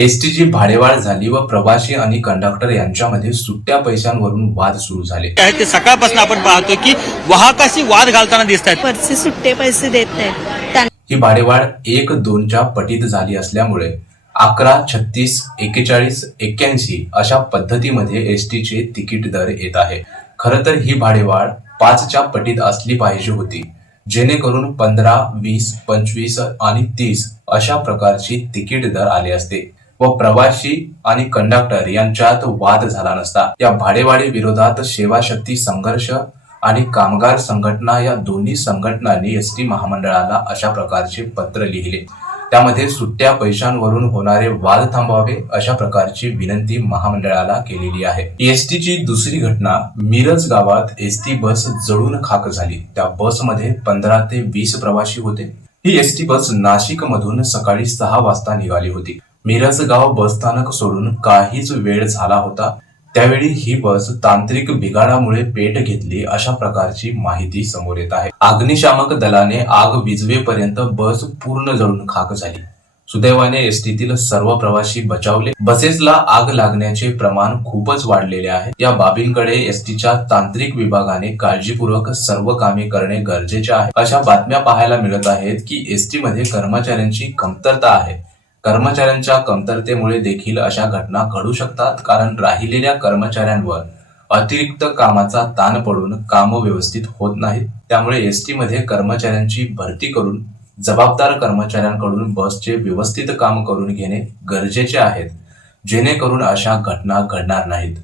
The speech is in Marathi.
एसटीची भाडेवाढ झाली व प्रवासी आणि कंडक्टर यांच्यामध्ये सुट्ट्या पैशांवरून वाद सुरू झाले. ते सकाळपासून आपण पाहतो की वाहकाशी वाद घालताना दिसत आहेत. वरचे सुट्टे पैसे देत नाहीत. ही भाडेवाढ 1-2च्या पटीत झाली असल्यामुळे 11, 36, 41, 81 अशा पद्धतीमध्ये एसटीचे तिकीट दर येत आहे. खरं तर ही भाडेवाढ 5च्या पटीत असली पाहिजे होती, जेणेकरून 15, 20, 25 आणि 30 अशा प्रकारची तिकीट दर आले असते व प्रवासी आणि कंडक्टर यांच्यात वाद झाला नसता. या भाडेवाढी विरोधात सेवाशक्ती संघर्ष आणि कामगार संघटना या दोन्ही संघटनांनी एसटी महामंडळाला अशा प्रकारचे पत्र लिहिले. त्यामध्ये सुट्ट्या पैशांवरून होणारे वाद थांबवावे अशा प्रकारची विनंती महामंडळाला केलेली आहे. एसटीची दुसरी घटना मिरज गावात एसटी बस जळून खाक झाली. त्या बसमध्ये 15 ते 20 प्रवासी होते. ही एसटी बस नाशिक मधून सकाळी 6 वाजता निघाली होती. मिरज गाव बसस्थानक सोडून काहीच वेळ झाला होता. त्यावेळी ही बस तांत्रिक बिघाडामुळे पेट घेतली अशा प्रकारची माहिती समोर येत आहे. अग्निशामक दलाने आग विझवेपर्यंत बस पूर्ण जळून खाक झाली. सुदैवाने एसटीतील सर्व प्रवासी बचावले. बसेसला आग लागण्याचे प्रमाण खूपच वाढलेले आहे. या बाबींकडे एसटीच्या तांत्रिक विभागाने काळजीपूर्वक सर्व कामे करणे गरजेचे आहे. अशा बातम्या पाहायला मिळत आहेत की एसटी मध्ये कर्मचाऱ्यांची कमतरता आहे. कर्मचाऱ्यांच्या कमतरतेमुळे देखील अशा घटना घडू शकतात, कारण राहिलेल्या कर्मचाऱ्यांवर अतिरिक्त कामाचा ताण पडून काम व्यवस्थित होत नाहीत. त्यामुळे एसटी मध्ये कर्मचाऱ्यांची भरती करून जबाबदार कर्मचाऱ्यांकडून बसचे व्यवस्थित काम करून घेणे गरजेचे आहे, जेणेकरून अशा घटना घडणार नाहीत.